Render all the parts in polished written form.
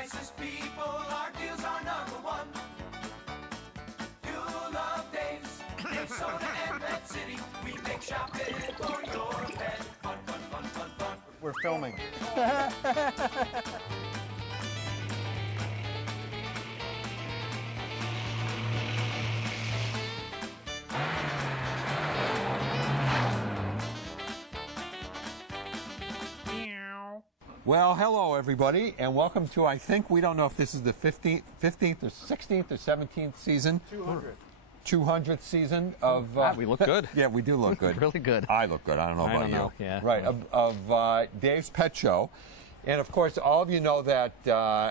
nicest people, our deals are number one. You'll love Dave's, Minnesota and Red City. We make shopping for your pet fun, fun, fun, fun, fun. We're filming. Well, hello everybody, and welcome to, I think, we don't know if this is the 15th or 16th or 17th season. 200th season of... we look good. Yeah, we do look good. Really good. I look good. I don't know about don't you. know, yeah. Right, of Dave's Pet Show. And of course, all of you know that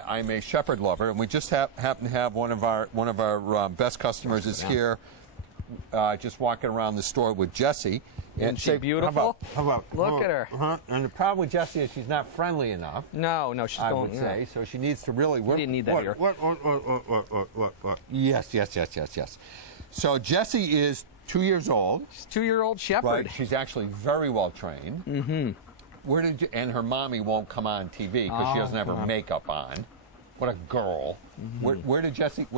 I'm a shepherd lover, and we just happen to have one of our best customers is here, just walking around the store with Jessie. Isn't she beautiful? How about Look at her. And the problem with Jessie is she's not friendly enough. No, she's I going. would say so. She needs to really. You didn't need that here. What? Yes. So Jessie is 2 years old. She's a 2-year-old shepherd. Right. She's actually very well trained. Mm-hmm. And her mommy won't come on TV because she doesn't have her makeup on. What a girl. Mm-hmm. Where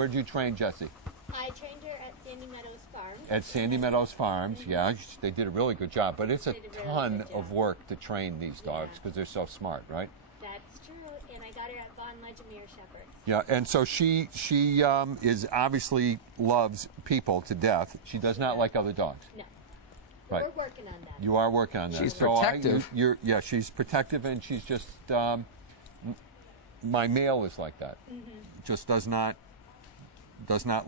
did you train Jessie? I trained her at Sandy Meadows Farm. At Sandy Meadows Farms, yeah. They did a really good job. But it's a ton of work to train these dogs because they're so smart, right? That's true. And I got her at Von Ledgemere Shepherds. Yeah, and so she is obviously loves people to death. She does not like other dogs. No. Right. We're working on that. You are working on that. She's protective. Yeah, she's protective, and she's just my male is like that. Mm-hmm. Just does not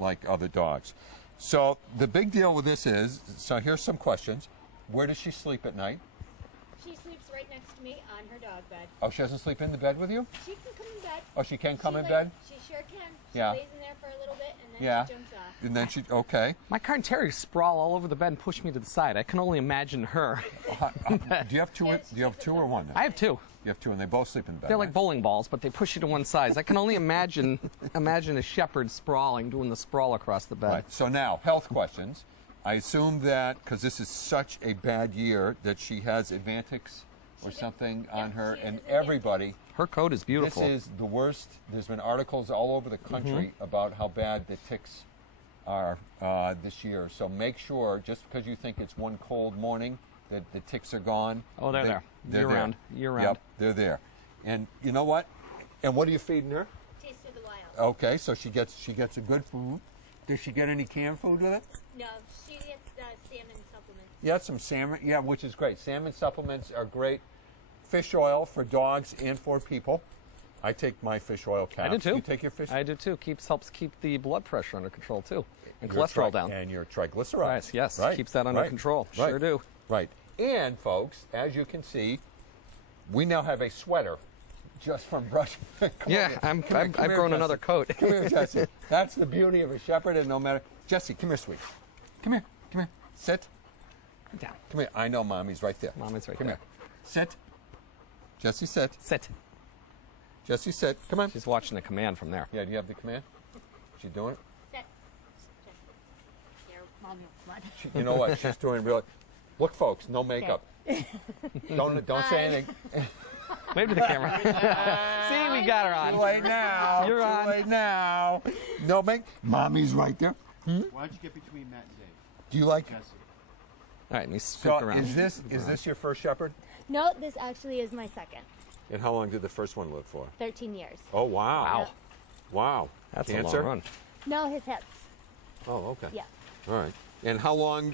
like other dogs. So the big deal with this is, so here's some questions. Where does she sleep at night? She sleeps right next to me on her dog bed. Oh, she doesn't sleep in the bed with you? She can come in bed. Oh, she can come in She bed? sure can. She Yeah. lays in there for a little bit and then Yeah. she jumps off. And then she, okay. My Cairn Terriers sprawl all over the bed and push me to the side. I can only imagine her. Do you have two? Do you have two or one? Now? I have two. You have two, and they both sleep in bed. They're like right? bowling balls, but they push you to one side. I can only imagine a shepherd sprawling, doing the sprawl across the bed. Right. So now, health questions. I assume that because this is such a bad year that she has Advantix or something on her, she and has everybody. Her coat is beautiful. This is the worst. There's been articles all over the country about how bad the ticks are this year. So make sure, just because you think it's one cold morning, that the ticks are gone. Oh, they're there. They're Year-round. there. Year-round. Yep, they're there. And you know what? And what are you feeding her? Taste of the Wild. Okay, so she gets a good food. Does she get any canned food with it? No, she gets salmon supplements. Yeah, some salmon. Yeah, which is great. Salmon supplements are great. Fish oil for dogs and for people. I take my fish oil caps. I do too. You take your fish? I do too. Helps keep the blood pressure under control too, and Your cholesterol down. And your triglycerides. Right, yes, Right. keeps that under Right. control. Right. Sure do. Right. And folks, as you can see, we now have a sweater just from brush. Yeah, I've grown another coat. Come here, Jessie. That's the beauty of a shepherd, and no matter. Jessie, come here, sweet. Come here. Sit. Down. Come here. I know Mommy's right there. Mommy's right Come there. here. Sit. Jessie, sit. Sit. Jessie, sit. Come on. She's watching the command from there. Yeah, do you have the command? She doing it? Sit. There, Mommy will flood. You know what? She's doing really. Look, folks, no makeup. Don't say anything. Wave to the camera. See, we got her on. Too late now. You're on. Too late now. No make. Mommy's right there. Why don't you get between Matt and Dave? Do you like? Yes. All right, let me scoot So around. is this your first shepherd? No, this actually is my second. And how long did the first one live for? 13 years. Oh wow. Wow. Wow. That's Cancer? a long run. No, his hips. Oh, okay. Yeah. All right. And how long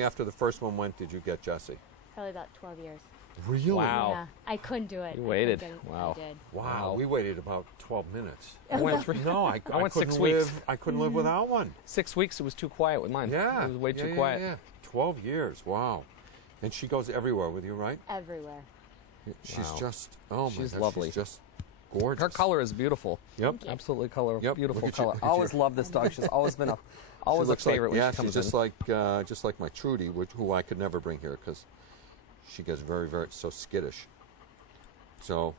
after the first one went did you get Jessie? Probably about 12 years. Really? Wow. Yeah, I couldn't do it. You I waited. couldn't. Wow. I did. Wow. Wow. We waited about 12 minutes. I went No, I went couldn't 6 weeks. live. I couldn't live without one. 6 weeks. It was too quiet with mine. Yeah. It was way too Yeah, quiet. Yeah. 12 years. Wow. And she goes everywhere with you, right? Everywhere. She's Wow. just, oh my She's gosh, lovely. she's just gorgeous. Her color is beautiful. Yep. Absolutely Yep. beautiful Look at you, color. look at I always you. loved this dog. She's always been always a looks like- favorite yeah, when she comes she's just in. just like my Trudy, who I could never bring here because she gets very, very so skittish. So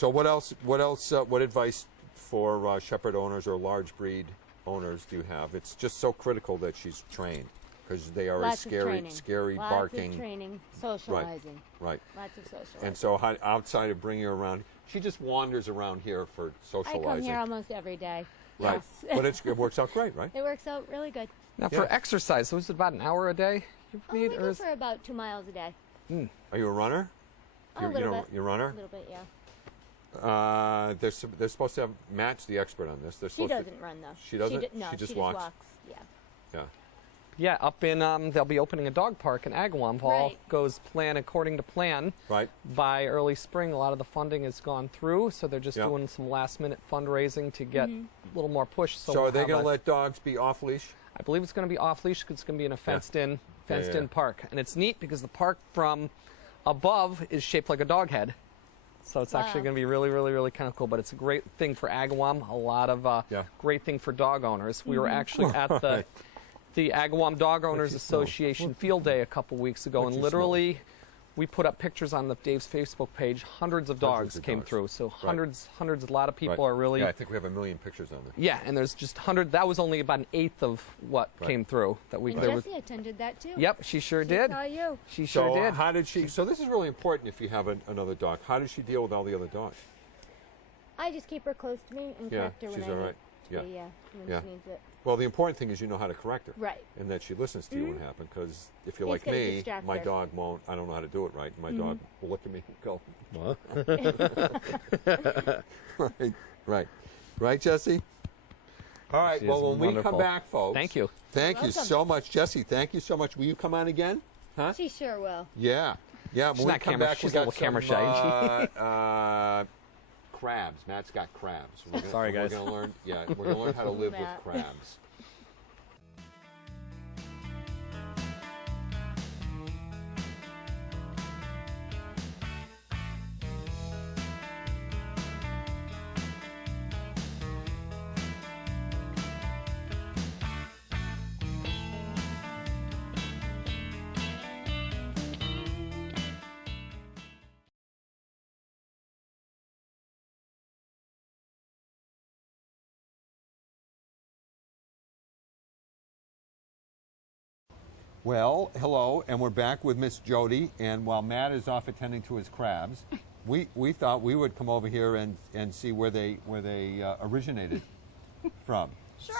what else? What advice for shepherd owners or large breed owners do you have? It's just so critical that she's trained. because they are Lots a of training. scary Lots barking. of training, socializing. Right. Lots of socializing. And so outside of bringing her around, she just wanders around here for I socializing. come here almost every day. Right. Yes. But it works out great, right? It works out really good. Now, Yeah. for exercise, so is it about an hour a day you We need? go Or is, for about 2 miles a day. Are you a runner? A little bit. You're a runner? A little bit, yeah. They're supposed to have Matt's the expert on this. They're She supposed doesn't run though. She doesn't? No, She just walks? Yeah. Yeah. yeah, up in, they'll be opening a dog park in Agawam. If all Right. goes plan according to plan. Right. By early spring, a lot of the funding has gone through, so they're just Yeah. doing some last-minute fundraising to get a little more push. So we'll are they have going a- to let dogs be off leash? I believe it's going to be off leash because it's going to be in a fenced-in yeah. park, and it's neat because the park from above is shaped like a dog head. So it's actually Wow. going to be really, really, really kind of cool. But it's a great thing for Agawam. A lot of Yeah. great thing for dog owners. We were actually at the Agawam Dog Owners you smell? Association field day a couple weeks ago, What'd and you smell? literally we put up pictures on the Dave's Facebook page. Hundreds of dogs of came dogs. through. So Right. hundreds. A lot of people Right. are really. Yeah, I think we have 1 million pictures on there. Yeah, and there's just 100. That was only about an eighth of what Right. came through. That we And there was. Jessie attended that too. Yep, she sure She did. saw you. She So sure did. how did she? So this is really important if you have another dog. How does she deal with all the other dogs? I just keep her close to me and Yeah, correct her when she's I all need right. to Yeah. be, when Yeah. she needs it. Well, the important thing is you know how to correct her. Right. And that she listens to you when it happens. Because if you're He's like gonna me, distract my her. dog won't. I don't know how to do it right. My dog will look at me and go, "What?" right. Right, Jesse. All right. She Well, is when we wonderful. come back, folks. Thank you. Thank you Welcome. so much, Jesse. Thank you so much. Will you come on again? Huh? She sure will. Yeah. Yeah. When She's we not come camera- back, she's we a got little camera shy. Crabs. Matt's got crabs. We're gonna, Sorry, guys. We're going to learn. Yeah, we're going to learn how to live with Matt. crabs. Well, hello, and we're back with Miss Jody. And while Matt is off attending to his crabs, we thought we would come over here and see where they originated from.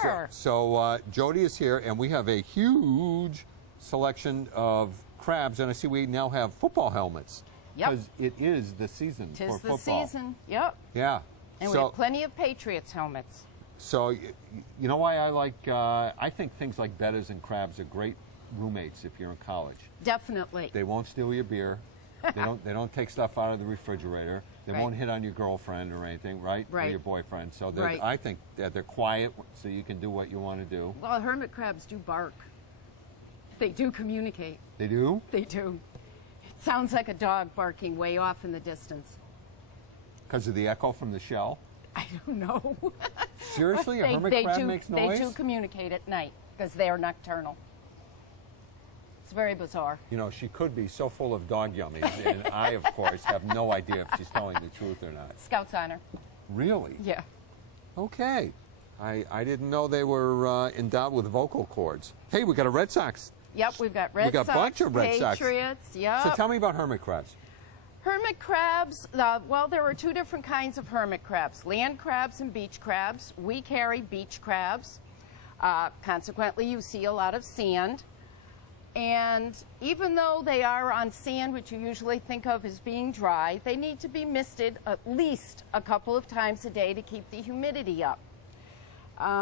Sure. So Jody is here, and we have a huge selection of crabs, and I see we now have football helmets. Yep. Because it is the season for Tis the football. season. Yep. Yeah. And we so, have plenty of Patriots helmets. so you know why I like? I think things like betters and crabs are great roommates if you're in college. Definitely. They won't steal your beer. They don't take stuff out of the refrigerator. They Right. won't hit on your girlfriend or anything, right? Or Right. your boyfriend. So Right. I think that they're quiet, so you can do what you want to do. Well, hermit crabs do bark. They do communicate. They do? They do. It sounds like a dog barking way off in the distance. Because of the echo from the shell. I don't know. Seriously, a hermit crab makes noise? They do communicate at night because they are nocturnal. It's very bizarre. You know, she could be so full of dog yummies, and I, of course, have no idea if she's telling the truth or not. Scout's honor. Really? Yeah. Okay. I didn't know they were endowed with vocal cords. Hey, we got a Red Sox. Yep, we've got Red got a Sox, bunch of Red Sox. Patriots. Yep. So tell me about hermit crabs. Hermit crabs, well, there are two different kinds of hermit crabs, land crabs and beach crabs. We carry beach crabs. Consequently, you see a lot of sand. And even though they are on sand, which you usually think of as being dry, they need to be misted at least a couple of times a day to keep the humidity up.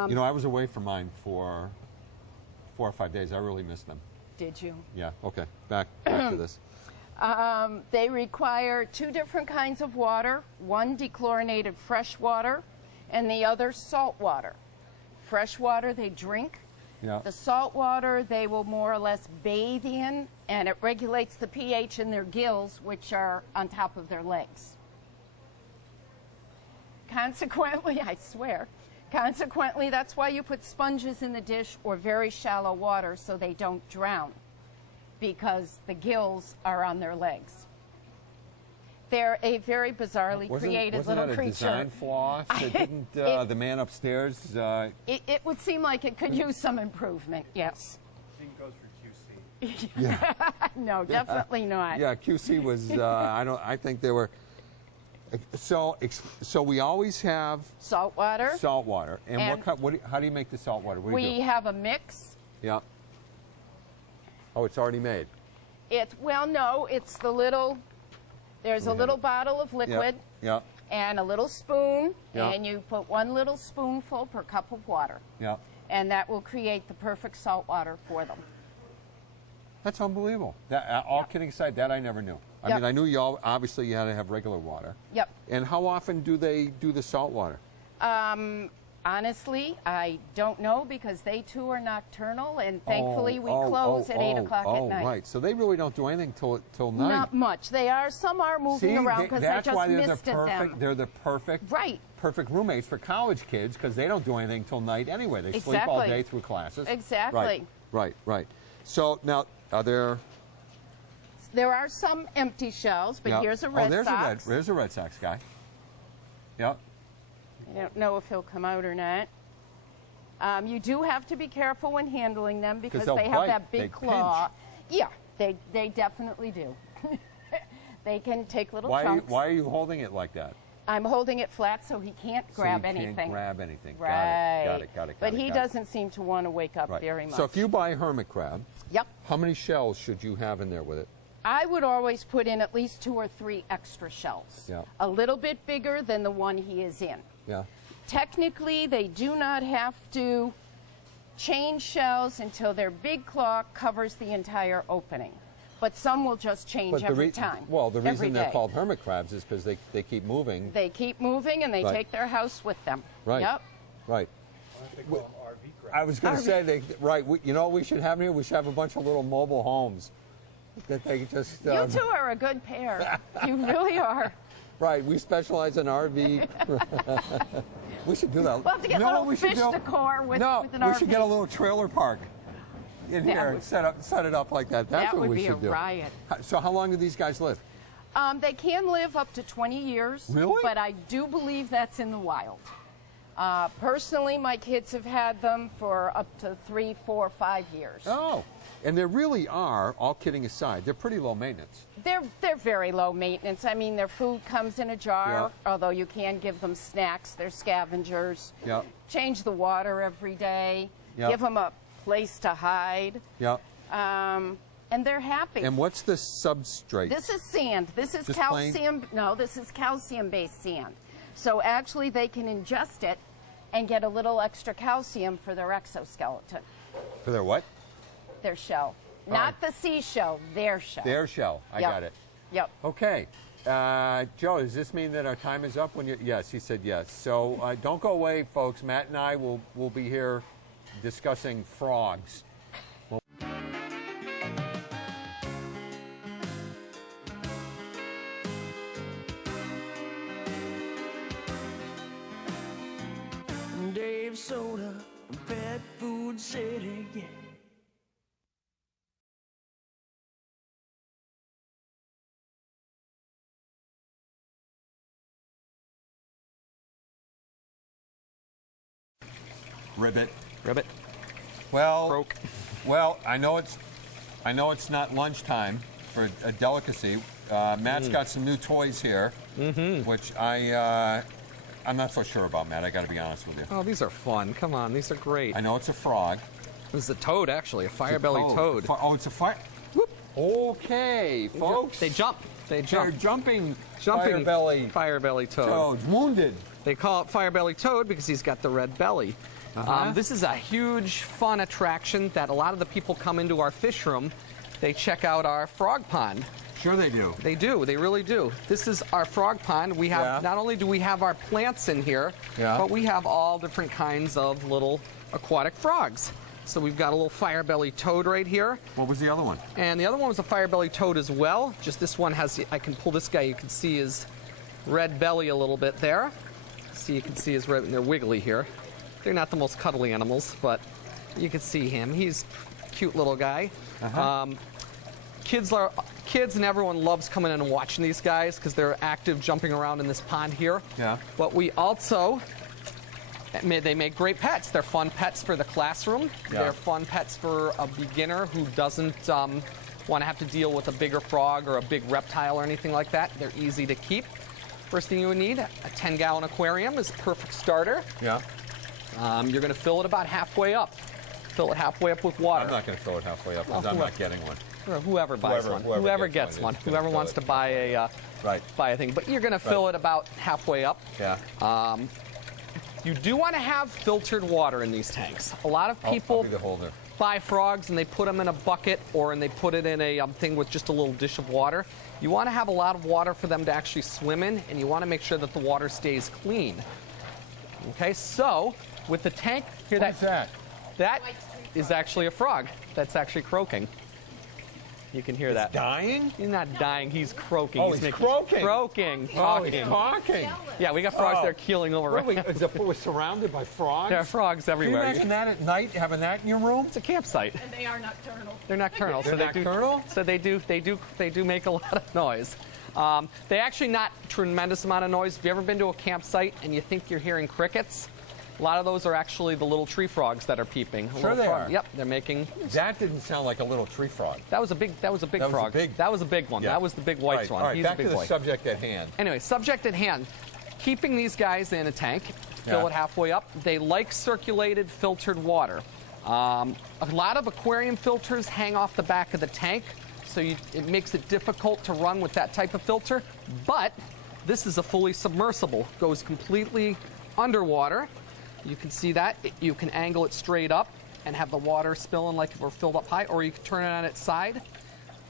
You know, I was away from mine for 4 or 5 days. I really missed them. Did you? Yeah, okay. Back to this. They require two different kinds of water, one dechlorinated fresh water and the other salt water. Fresh water they drink. Yeah. The salt water they will more or less bathe in, and it regulates the pH in their gills, which are on top of their legs. Consequently, I swear, that's why you put sponges in the dish or very shallow water so they don't drown, because the gills are on their legs. They're a very bizarrely created wasn't little that a creature. design flaw? So didn't the man upstairs? It would seem like it could use some improvement, yes. Same goes for No, definitely not. Yeah, QC was. I think they were. So we always have Salt water. salt water. And And how do you make the salt water? What do you We do? have a mix. Yeah. Oh, it's already made. No, it's the little. There's a little bottle of Yeah. liquid Yeah. and a little spoon, Yeah. and you put 1 little spoonful per cup of water, Yeah. and that will create the perfect salt water for them. That's unbelievable. That, all kidding aside, that I never knew. I Yep. mean, I knew obviously you had to have regular water. Yep. And how often do they do the salt water? Honestly, I don't know because they too are nocturnal, and thankfully we close at 8 o'clock at night. Oh, right. So they really don't do anything till night. Not much. Some are moving around because I that's just why they're missed the at perfect. them. They're the perfect. Right. Perfect roommates for college kids because they don't do anything till night anyway. They sleep all Exactly. day through classes. Exactly. Right. So now, are there? There are some empty shells, but here's a Red there's Sox. There's a Red Sox guy. Yep. I don't know if he'll come out or not. You do have to be careful when handling them because they'll they have bite. that They big claw. pinch. Yeah, they definitely do. They can take little Why chunks. are you holding it like that? I'm holding it flat so he can't grab so you anything. Can't grab anything. Right. Got it. But he doesn't seem to want to wake up Right. very much. So if you buy hermit crab, Yep. how many shells should you have in there with it? I would always put in at least 2 or 3 extra shells. Yeah. A little bit bigger than the one he is in. Yeah. Technically, they do not have to change shells until their big claw covers the entire opening. But some will just change every time. Well, the every reason they're day. called hermit crabs is because they keep moving. They keep moving and they Right. take their house with them. Right. Yep. Right. They call them RV crabs. I was going to say, you know what we should have here? We should have a bunch of little mobile homes that they just... You two are a good pair. You really are. Right, we specialize in RV. We should do that. We'll have to get You know little what we should fish do? decor with No, an we RV. should get a little trailer park in That here and would- set it up like that. That's That what would we be should a do. riot. So how long do these guys live? They can live up to 20 years. Really? But I do believe that's in the wild. Personally, my kids have had them for up to 3, 4, 5 years. Oh, and they really are, all kidding aside, they're pretty low maintenance. They're very low maintenance. I mean, their food comes in a jar, Yeah. although you can give them snacks. They're scavengers. Yeah. Change the water every day. Yeah. Give them a place to hide. Yeah. And they're happy. And what's the substrate? This is sand. This is Just plain? calcium. No, this is calcium-based sand. So actually, they can ingest it and get a little extra calcium for their exoskeleton, For their what? their shell. Not the seashell, their shell. Their shell. I Yep. got it. Yep. Okay. Joe, does this mean that our time is up? Yes, he said yes. So don't go away, folks. Matt and I will be here discussing frogs. Dave Soda, Pet Food City, yeah. Ribbit. Ribbit. Well, Croak. well, I know it's not lunchtime for a delicacy. Matt's got some new toys here, which I'm not so sure about, Matt. I got to be honest with you. Oh, these are fun. Come on, these are great. I know it's a frog. This is a toad, actually, a fire-belly toad. Oh, it's a fire. Whoop. Okay, folks. They jump. They They're jump. jumping Jumping fire-belly toad. toads, wounded. They call it fire-belly toad because he's got the red belly. This is a huge, fun attraction that a lot of the people come into our fish room. They check out our frog pond. Sure they do. They do. They really do. This is our frog pond. We have not only do we have our plants in here, but we have all different kinds of little aquatic frogs. So we've got a little fire-belly toad right here. What was the other one? And the other one was a fire-belly toad as well. Just this one has, I can pull this guy, you can see his red belly a little bit there. See, you can see his red, they're wiggly here. They're not the most cuddly animals, but you can see him. He's a cute little guy. Kids and everyone loves coming in and watching these guys because they're active jumping around in this pond here. Yeah. But we also They make great pets. They're fun pets for the classroom. Yeah. They're fun pets for a beginner who doesn't want to have to deal with a bigger frog or a big reptile or anything like that. They're easy to keep. First thing you would need, a 10-gallon aquarium is a perfect starter. Yeah. You're going to fill it about halfway up. Fill it halfway up with water. I'm not going to fill it halfway up because Well, I'm not getting one. Or whoever buys one. Whoever gets one. is gonna Whoever fill wants it. to buy a Right. buy a thing. But you're going to fill it about halfway up. Yeah. You do want to have filtered water in these tanks. A lot of I'll people be the holder. buy frogs and they put them in a bucket and they put it in a thing with just a little dish of water. You want to have a lot of water for them to actually swim in, and you want to make sure that the water stays clean. Okay, so with the tank, hear What is that? That is actually a frog. That's actually croaking. You can hear that. Dying? He's not dying. He's croaking. Oh, he's making- croaking. Croaking. Oh, he's Talking. talking. Yeah, we got frogs Oh. that are keeling over right now. We're surrounded by frogs? There are frogs Can you everywhere. imagine that at night, having that in your room? It's a campsite. And they are nocturnal. They're nocturnal. They're so they nocturnal? So they do make a lot of noise. They actually not tremendous amount of noise. Have you ever been to a campsite and you think you're hearing crickets? A lot of those are actually the little tree frogs that are peeping. A Sure little they frog- are. Yep, they're making. That didn't sound like a little tree frog. That was a big was a frog. big- That was a big one. Yeah. That was the big white Right, one. all right, He's back a big to the boy. subject at hand. Anyway, subject at hand. Keeping these guys in a tank, fill Yeah. it halfway up. They like circulated filtered water. A lot of aquarium filters hang off the back of the tank, so it makes it difficult to run with that type of filter. But this is a fully submersible, goes completely underwater. You can see that. You can angle it straight up and have the water spilling like if it were filled up high, or you can turn it on its side.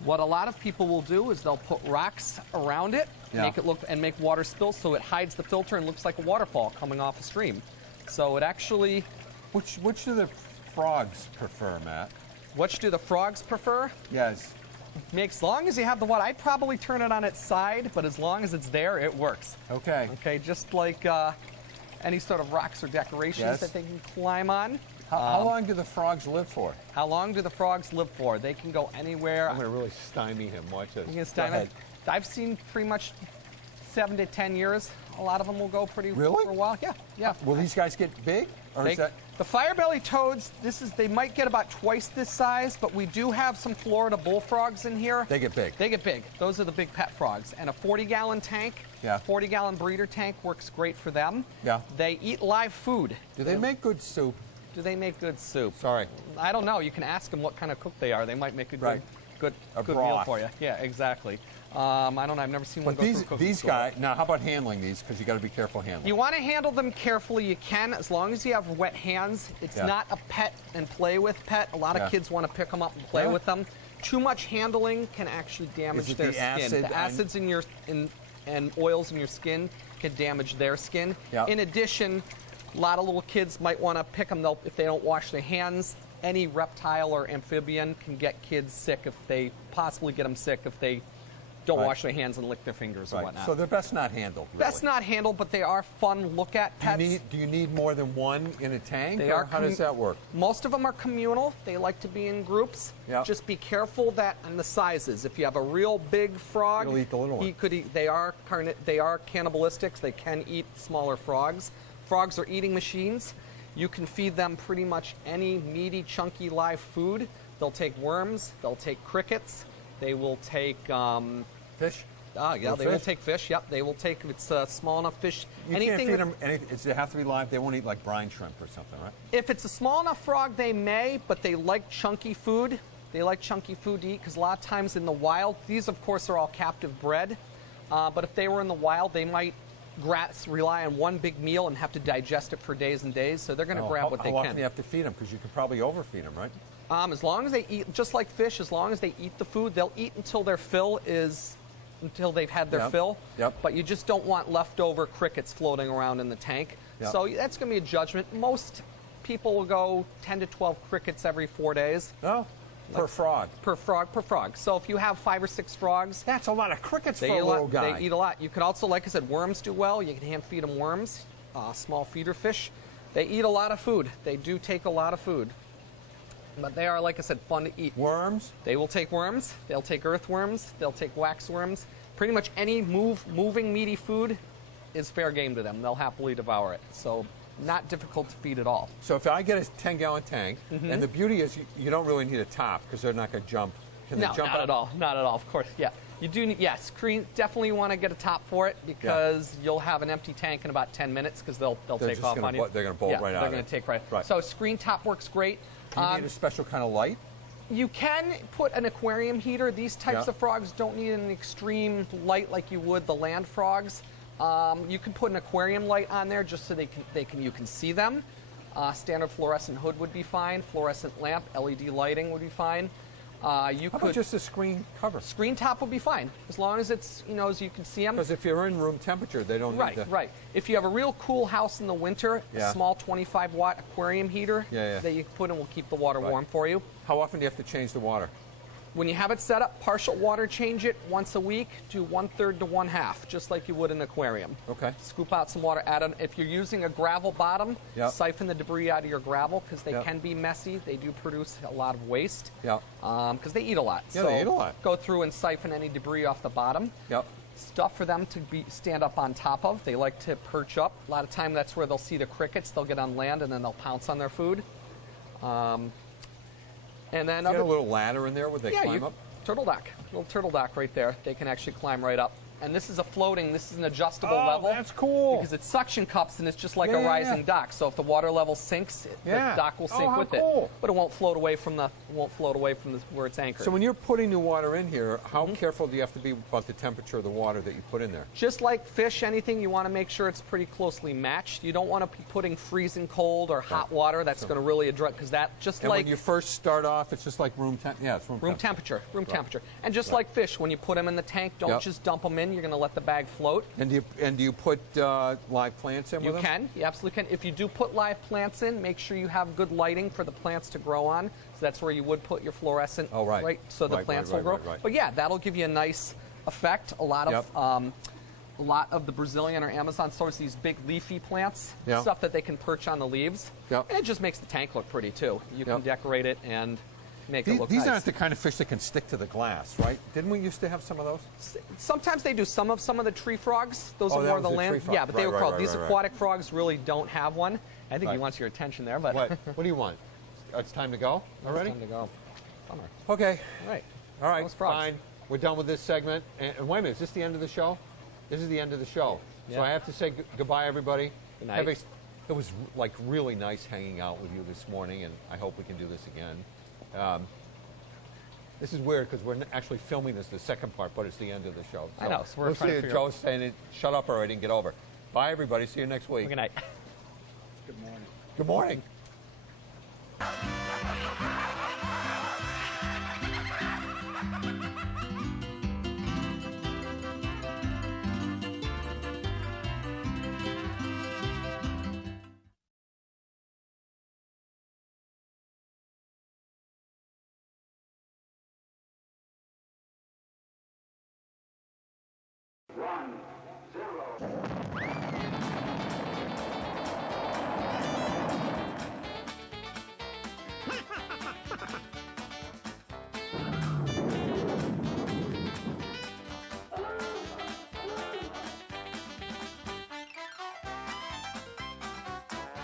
What a lot of people will do is they'll put rocks around it, Yeah. make it look and make water spill so it hides the filter and looks like a waterfall coming off a stream. So it actually, Which do the frogs prefer, Matt? which do the frogs prefer? Yes. As long as you have the water, I'd probably turn it on its side, but as long as it's there, it works. Okay. Okay, just like any sort of rocks or decorations Yes. that they can climb on. How long do the frogs live for? How long do the frogs live for? They can go anywhere. I'm going to really stymie him. Watch this. You can Go stand ahead. up. I've seen pretty much 7 to 10 years. A lot of them will go pretty Really? for a while. Yeah, yeah. Will these guys get big? Or is that... The firebelly toads, they might get about twice this size, but we do have some Florida bullfrogs in here. They get big. They get big. Those are the big pet frogs. And a 40-gallon tank, Yeah. 40-gallon breeder tank works great for them. Yeah. They eat live food. Do they make good soup? Do they make good soup? Sorry. I don't know. You can ask them what kind of cook they are. They might make a good, Right. good, A good meal broth. for you. Yeah, exactly. I don't know. I've never seen one But go through a cooking these school. guys... Now, how about handling these? Because you got to be careful handling. You want to handle them carefully. You can, as long as you have wet hands. It's Yeah. not a pet and play with pet. A lot Yeah. of kids want to pick them up and play Really? with them. Too much handling can actually damage Is it their the skin. acid The on- acids and oils in your skin can damage their skin. Yeah. In addition, a lot of little kids might want to pick them if they don't wash their hands. Any reptile or amphibian can get kids sick if they possibly get them sick if they don't Right. wash their hands and lick their fingers and Right. whatnot. So they're best not handled, really. Best not handled, but they are fun look at pets. Do you need more than one in a tank? They or are how does that work? Most of them are communal. They like to be in groups. Yep. Just be careful that on the sizes. If you have a real big frog, He'll eat the little one. he could eat. They are cannibalistic. They can eat smaller frogs. Frogs are eating machines. You can feed them pretty much any meaty, chunky live food. They'll take worms. They'll take crickets. They will take. Fish? Yeah, Little they will fish? take fish. Yep, they will take. If it's a small enough fish. You can't feed them anything. Does it have to be live? They won't eat like brine shrimp or something, right? If it's a small enough frog, they may, but they like chunky food. They like chunky food to eat because a lot of times in the wild, these of course are all captive bred, but if they were in the wild, they might rely on one big meal and have to digest it for days and days. So they're going to grab what they How often can. do you have to feed them? Because you could probably overfeed them, right? As long as they eat, just like fish, as long as they eat the food, they'll eat until their fill is, until they've had their Yep. fill. Yep. But you just don't want leftover crickets floating around in the tank. Yep. So that's going to be a judgment. Most people will go 10 to 12 crickets every 4 days. No. Per frog. Per frog. So if you have 5 or 6 frogs, That's a lot of crickets they for eat a a little lot. guy. They eat a lot. You could also, like I said, worms do well. You can hand feed them worms, small feeder fish. They eat a lot of food. They do take a lot of food. But they are, like I said, fun to eat. Worms? They will take worms. They'll take earthworms. They'll take waxworms. Pretty much any moving meaty food is fair game to them. They'll happily devour it. So Not difficult to feed at all. So if I get a 10-gallon tank, and the beauty is you don't really need a top because they're not going to jump. Can they No, jump not up? at all. Not at all. Of course, yeah. You do need, yeah, screen, definitely want to get a top for it because you'll have an empty tank in about 10 minutes because they'll They're take just off gonna on you. they're going to bolt right out They're of going it. to take right. Right. So screen top works great. Do you need a special kind of light? You can put an aquarium heater. These types Yeah. of frogs don't need an extreme light like you would the land frogs. You can put an aquarium light on there just so you can see them. Standard fluorescent hood would be fine. Fluorescent lamp, LED lighting would be fine. You How could about just a screen cover? screen top would be fine as long as it's as you can see them. Because if you're in room temperature, they don't Right, need to. right. If you have a real cool house in the winter, Yeah. a small 25-watt aquarium heater Yeah. that you can put in will keep the water Right. warm for you. How often do you have to change the water? When you have it set up, partial water change it once a week. Do 1/3 to 1/2, just like you would an aquarium. Okay. Scoop out some water. Add if you're using a gravel bottom, Yep. siphon the debris out of your gravel because they Yep. can be messy. They do produce a lot of waste. Yeah. Because they eat a lot. Yeah, so they eat a lot. Go through and siphon any debris off the bottom. Yep. Stuff for them to stand up on top of. They like to perch up. A lot of time that's where they'll see the crickets. They'll get on land and then they'll pounce on their food. And then You got a little ladder in there where they yeah, climb up? turtle dock, little turtle dock right there. They can actually climb right up. And this is this is an adjustable Oh, level. that's cool. Because it's suction cups and it's just like Yeah, a yeah, rising yeah. dock. So if the water level sinks, Yeah. the dock will Oh, sink how with cool. it. But it won't float away from where it's anchored. So when you're putting new water in here, how careful do you have to be about the temperature of the water that you put in there? Just like fish, anything, you want to make sure it's pretty closely matched. You don't want to be putting freezing cold or hot water. That's going to really address, because that just And like when you first start off, it's just like room temp. Yeah, it's room temperature. Room Right. temperature. And just like fish, when you put them in the tank, don't Yep. just dump them in. You're going to let the bag float. And do you put live plants in You with them? can. You absolutely can. If you do put live plants in, make sure you have good lighting for the plants to grow on. So that's where you would put your fluorescent. Oh, right. So the Right, plants right, will grow. right, right. But yeah, that'll give you a nice effect. A lot of the Brazilian or Amazon stores, these big leafy plants, Yeah. stuff that they can perch on the leaves. Yep. And it just makes the tank look pretty too. You can Yep. decorate it and make it look These nice. aren't the kind of fish that can stick to the glass, right? Didn't we used to have some of those? Sometimes they do some of the tree frogs. Those Oh, are that more was the the land. tree frog. Yeah, but they Right, were right, called. right, These right. aquatic frogs really don't have one. I think he Right. wants your attention there, but What? What do you want? It's time to go already? It's time to go. Bummer. Okay. All right. All right. Those frogs. Fine. We're done with this segment. And wait a minute. Is this the end of the show? This is the end of the show. So Yeah. I have to say goodbye, everybody. Good night. It was like really nice hanging out with you this morning, and I hope we can do this again. This is weird because we're actually filming this the second part, but it's the end of the show. I know, so we're we'll trying to see figure out- Joe's saying it. Shut up already and get over. Bye, everybody. See you next week. Good night. Good morning. Good morning.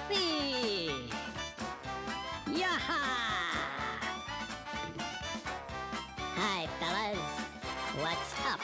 Whee! Yaha! Hi, fellas. What's up?